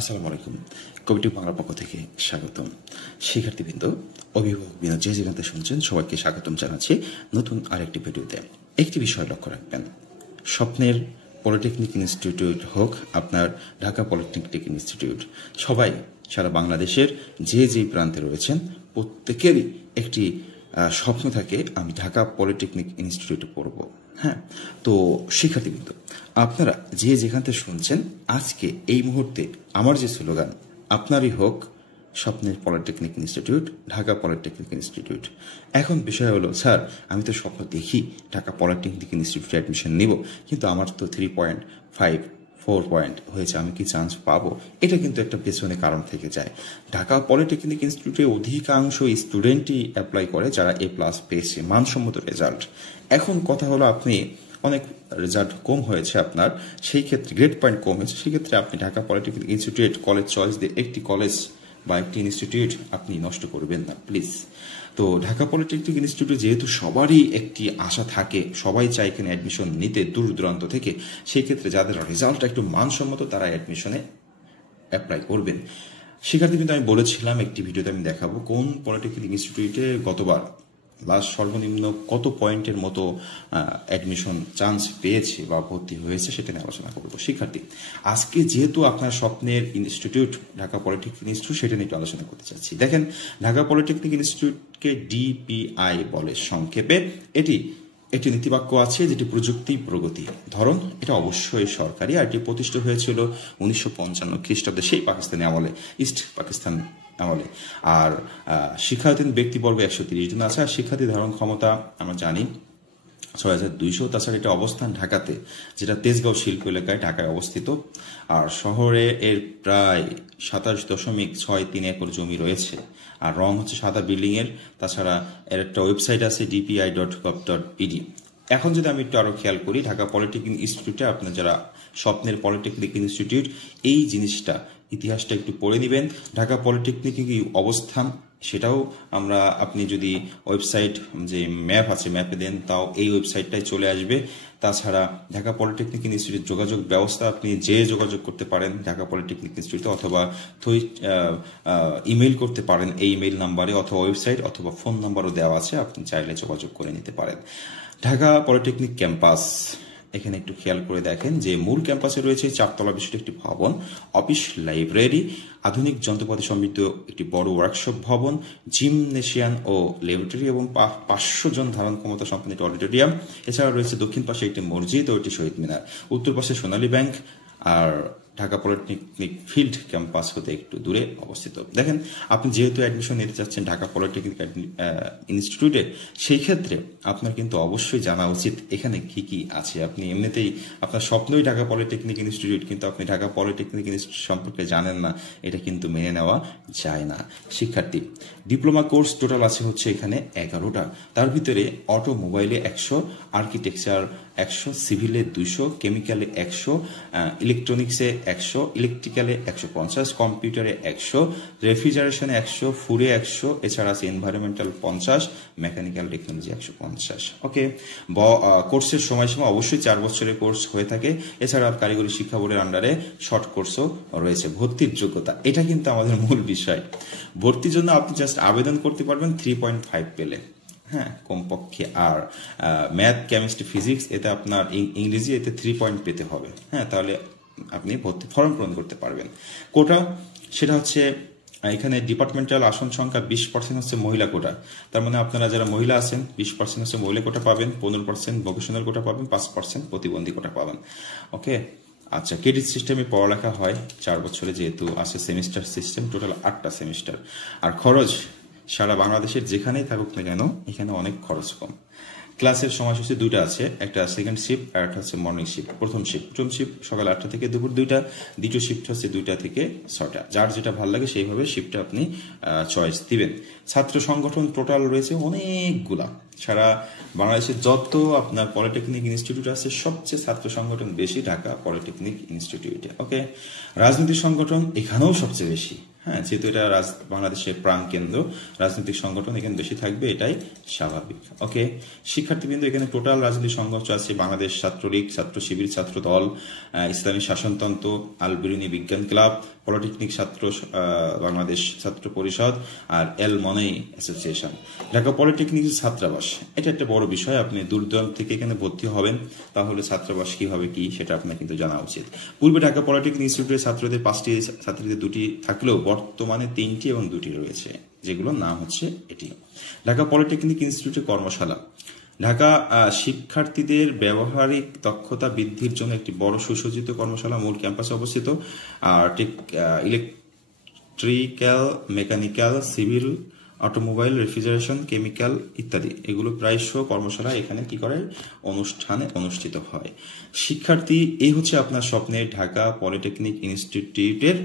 আসসালামু আলাইকুম। কবিটি বাংলার পক্ষ থেকে স্বাগতম। শিক্ষার্থীবৃন্দ, অভিভাবকবৃন্দ যে যেখান থেকে শুনছেন সবাইকে স্বাগতম জানাচ্ছি নতুন আরেকটি ভিডিওতে। একটি বিষয় লক্ষ্য রাখবেন, স্বপ্নের পলিটেকনিক ইনস্টিটিউট হোক আপনার ঢাকা পলিটেকনিক ইনস্টিটিউট, সবাই সারা বাংলাদেশের যে প্রান্তে রয়েছেন প্রত্যেকেরই একটি স্বপ্ন থাকে, আমি ঢাকা পলিটেকনিক ইনস্টিটিউটে পড়ব। হ্যাঁ, তো শিক্ষার্থীবৃন্দ, আপনারা যে যেখান থেকে শুনছেন, আজকে এই মুহূর্তে আমার যে স্লোগান, আপনারই হোক স্বপ্নের polytechnic institute, Dhaka polytechnic institute. এখন বিষয় হলো, স্যার আমি তো স্বপ্ন দেখি ঢাকা পলিটেকনিক ইনস্টিটিউটে অ্যাডমিশন নিব, কিন্তু আমার তো 3.54 পয়েন্ট হয়েছে, আমি কি চান্স পাবো? এটা কিন্তু একটা পেছনে কারণ থেকে যায়। ঢাকা পলিটেকনিক ইনস্টিটিউটে অধিকাংশ স্টুডেন্টই অ্যাপ্লাই করে যারা A+ পেয়েছে, মানসম্মত রেজাল্ট। এখন কথা হলো, আপনি অনেক রেজাল্ট কম হয়েছে আপনার, সেই ক্ষেত্রে গ্রেড পয়েন্ট কম হয়েছে, সেই ক্ষেত্রে আপনি Dhaka polytechnic institute college choice দিয়ে একটি কলেজ বা একটি ইনস্টিটিউট আপনি নষ্ট করবেন না প্লিজ। তো ঢাকা পলিটেকনিক ইনস্টিটিউটে যেহেতু সবারই একটি আশা থাকে, সবাই চায় এখানে অ্যাডমিশন নিতে দূর দূরান্ত থেকে, সেই ক্ষেত্রে যাদের রেজাল্ট একটু মানসম্মত তারা অ্যাডমিশনে অ্যাপ্লাই করবেন। শিক্ষার্থী, কিন্তু আমি বলেছিলাম একটি ভিডিওতে আমি দেখাবো কোন পলিটেকনিক ইনস্টিটিউটে গতবার লাস্ট সর্বনিম্ন কত পয়েন্টের মতো অ্যাডমিশন চান্স পেয়েছে বা ভর্তি হয়েছে, সেটা নিয়ে আলোচনা করবো। শিক্ষার্থী, আজকে যেহেতু আপনার স্বপ্নের ইনস্টিটিউট ঢাকা পলিটেকনিক ইনস্টিটিউট, সেটা নিয়ে একটু আলোচনা করতে চাচ্ছি। দেখেন, ঢাকা পলিটেকনিক ইনস্টিটিউটকে DPI বলে সংক্ষেপে। এটি একটি নীতিবাক্য আছে যেটি প্রযুক্তি প্রগতি ধরন, এটা অবশ্যই সরকারি, আর এটি প্রতিষ্ঠিত হয়েছিল 1955 খ্রিস্টাব্দে, সেই পাকিস্তানি আমলে, ইস্ট পাকিস্তান আমলে। আর শিক্ষায়তন ব্যক্তিবর্গ 130 জন আছে, আর শিক্ষার্থী ধারণ ক্ষমতা আমরা জানি 6200। তাছাড়া এটা অবস্থান ঢাকাতে, যেটা তেজগাঁও শিল্প এলাকায় ঢাকায় অবস্থিত। আর শহরে এর প্রায় 27.63 একর জমি রয়েছে, আর রং হচ্ছে সাদা বিল্ডিং এর। তাছাড়া এর একটা ওয়েবসাইট আছে dpi.gov.pd। এখন যদি আমি একটু আরো খেয়াল করি, ঢাকা পলিটেকনিক ইনস্টিটিউটে আপনার যারা স্বপ্নের পলিটেকনিক ইনস্টিটিউট, এই জিনিসটা ইতিহাসটা একটু পড়ে নেবেন। ঢাকা পলিটেকনিক অবস্থান সেটাও আপনি যদি ওয়েবসাইট যে ম্যাপ আছে ম্যাপে দেন, তাও এই ওয়েবসাইটটাই চলে আসবে। তাছাড়া ঢাকা পলিটেকনিক ইনস্টিটিউট যোগাযোগ ব্যবস্থা, আপনি যোগাযোগ করতে পারেন ঢাকা পলিটেকনিক ইনস্টিটিউটে, অথবা ইমেইল করতে পারেন এই ইমেইল নাম্বারে, অথবা ওয়েবসাইট অথবা ফোন নাম্বারও দেওয়া আছে, আপনি চাইলে যোগাযোগ করে নিতে পারেন। ঢাকা পলিটেকনিক ক্যাম্পাস, এখানে একটু খেয়াল করে দেখেন যে মূল ক্যাম্পাসে রয়েছে 4 তলা বিশিষ্ট একটি ভবন, অফিস, লাইব্রেরি, আধুনিক যন্ত্রপাতি সমৃদ্ধ একটি বড় ওয়ার্কশপ ভবন, জিমনেশিয়াম ও ল্যাবরেটরি এবং 500 জন ধারণ ক্ষমতা সম্পন্ন একটি অডিটোরিয়াম। এছাড়া রয়েছে দক্ষিণ পাশে একটি মসজিদ ও একটি শহীদ মিনার, উত্তর পাশে সোনালী ব্যাংক, আর ঢাকা পলিটেকনিক ফিল্ড ক্যাম্পাস হতে একটু দূরে অবস্থিত। দেখেন, আপনি যেহেতু অ্যাডমিশন নিতে চাচ্ছেন ঢাকা পলিটেকনিক ইনস্টিটিউটে, সেই ক্ষেত্রে আপনার কিন্তু অবশ্যই জানা উচিত এখানে কি কি আছে। আপনি এমনিতেই আপনার স্বপ্নই ঢাকা পলিটেকনিক ইনস্টিটিউট, কিন্তু আপনি ঢাকা পলিটেকনিক ইনস্টিটিউট সম্পর্কে জানেন না, এটা কিন্তু মেনে নেওয়া যায় না। শিক্ষার্থী, ডিপ্লোমা কোর্স টোটাল আছে হচ্ছে এখানে 11টা। তার ভিতরে অটোমোবাইলে 100, আর্কিটেকচার 100, সিভিলে 200, কেমিক্যালে 100, ইলেকট্রনিক্সে 100, ইলেকট্রিক্যালে 150, কম্পিউটারে 100, রেফ্রিজারেশনে 100, ফুডে 100, এছাড়া আছে এনভায়রনমেন্টাল 50, মেকানিক্যাল টেকনোলজি 150। ওকে, কোর্সের সময়সীমা অবশ্যই 4 বছরের কোর্স হয়ে থাকে। এছাড়া কারিগরি শিক্ষা বোর্ডের আন্ডারে শর্ট কোর্সও রয়েছে। ভর্তির যোগ্যতা, এটা কিন্তু আমাদের মূল বিষয়। ভর্তির জন্য আপনি জাস্ট আবেদন করতে পারবেন 3.5 পেলে, হ্যাঁ, কমপক্ষে। আর ম্যাথ, কেমিস্ট্রি, ফিজিক্স, এতে আপনার ইংরেজি, এতে 3 পয়েন্ট পেতে হবে। হ্যাঁ, তাহলে আপনি ভর্তি ফর্ম পূরণ করতে পারবেন। কোটা, সেটা হচ্ছে এখানে ডিপার্টমেন্টাল আসন সংখ্যা 20% হচ্ছে মহিলা কোটা। তার মানে আপনারা যারা মহিলা আছেন 20% হচ্ছে মহিলা কোটা পাবেন, 15% ভোকেশনাল কোটা পাবেন, 5% প্রতিবন্ধী কোটা পাবেন। ওকে, আচ্ছা, ক্রেডিট সিস্টেমে পড়ালেখা হয় 4 বছরে, যেহেতু আছে সেমিস্টার সিস্টেম, টোটাল 8টা সেমিস্টার। আর খরচ সারা বাংলাদেশের যেখানেই থাকুক না কেন, এখানে অনেক খরচ কম। ক্লাসের সময়সূচি 2টা আছে, একটা সেকেন্ড শিফট আর একটা হচ্ছে মর্নিং শিফট। প্রথম শিফট সকাল 8টা থেকে দুপুর 2টা, দ্বিতীয় শিফট হচ্ছে 2টা থেকে 6টা। যার যেটা ভালো লাগে সেইভাবে শিফটটা আপনি চয়েস দিবেন। ছাত্র সংগঠন টোটাল রয়েছে অনেকগুলা, সারা বাংলাদেশের যত আপনার পলিটেকনিক ইনস্টিটিউট আছে, সবচেয়ে ছাত্র সংগঠন বেশি ঢাকা পলিটেকনিক ইনস্টিটিউটে। ওকে, রাজনৈতিক সংগঠন এখানেও সবচেয়ে বেশি। হ্যাঁ, যেহেতু এটা বাংলাদেশের প্রাণ কেন্দ্র, রাজনৈতিক সংগঠন এখানে বেশি থাকবে, এটাই স্বাভাবিক। ওকে, শিক্ষার্থীবৃন্দ, এখানে টোটাল রাজনৈতিক সংগঠন আছে বাংলাদেশ ছাত্রলীগ, ছাত্র শিবির, ছাত্র দল, ইসলামী শাসনতন্ত্র, আল বিরুনি বিজ্ঞান ক্লাব, পলিটেকনিক ছাত্র বাংলাদেশ ছাত্র পরিষদ আর এল মনেই অ্যাসোসিয়েশন। ঢাকা পলিটেকনিক ছাত্রাবাস, এটা একটা বড় বিষয়। আপনি দূর দূরান্ত থেকে এখানে ভর্তি হবেন, তাহলে ছাত্রাবাস কিভাবে কি সেটা আপনার কিন্তু জানা উচিত। পূর্বে ঢাকা পলিটেকনিক ইনস্টিটিউটের ছাত্রদের 5টি, ছাত্রীদের 2টি থাকলেও বর্তমানে 3টি এবং 2টি রয়েছে, যেগুলোর নাম হচ্ছে এটি। ঢাকা পলিটেকনিক ইনস্টিটিউটের কর্মশালা। ঢাকা শিক্ষার্থীদের ব্যবহারিক দক্ষতা বৃদ্ধির জন্য একটি বড় সুসজ্জিত কর্মশালা মূল ক্যাম্পাসে অবস্থিত। Electrical, mechanical, civil, automobile, refrigeration, chemical ইত্যাদি এগুলো প্রায়শ কর্মশালা এখানে কি করে অনুষ্ঠানে অনুষ্ঠিত হয়। শিক্ষার্থী, এই হচ্ছে আপনার স্বপ্নের ঢাকা পলিটেকনিক ইনস্টিটিউটের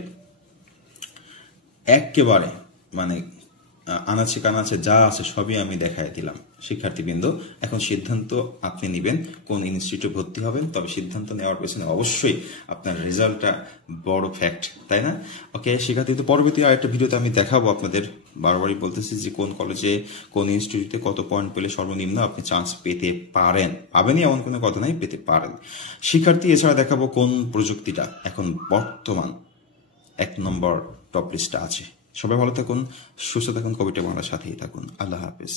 একেবারে মানে আনাচে কানাচে যা আছে সবই আমি দেখাই দিলাম। শিক্ষার্থীবৃন্দ, এখন সিদ্ধান্ত আপনি নেবেন কোন ইনস্টিটিউটে ভর্তি হবেন। তবে সিদ্ধান্ত নেওয়ার পেছনে অবশ্যই আপনার রেজাল্টটা বড় ফ্যাক্ট, তাই না? ওকে শিক্ষার্থী, পরবর্তী আরেকটা ভিডিওতে আমি দেখাবো আপনাদের। বারবারই বলতেছি যে কোন কলেজে কোন ইনস্টিটিউটে কত পয়েন্ট পেলে সর্বনিম্ন আপনি চান্স পেতে পারেন। পাবেনই এমন কোনো কথা নাই, পেতে পারেন। শিক্ষার্থী, এছাড়া দেখাবো কোন প্রযুক্তিটা এখন বর্তমান 1 নম্বর টপ লিস্টে আছে। সবাই ভালো থাকুন, সুস্থ থাকুন, কবিটা বাংলার সাথেই থাকুন। আল্লাহ হাফেজ।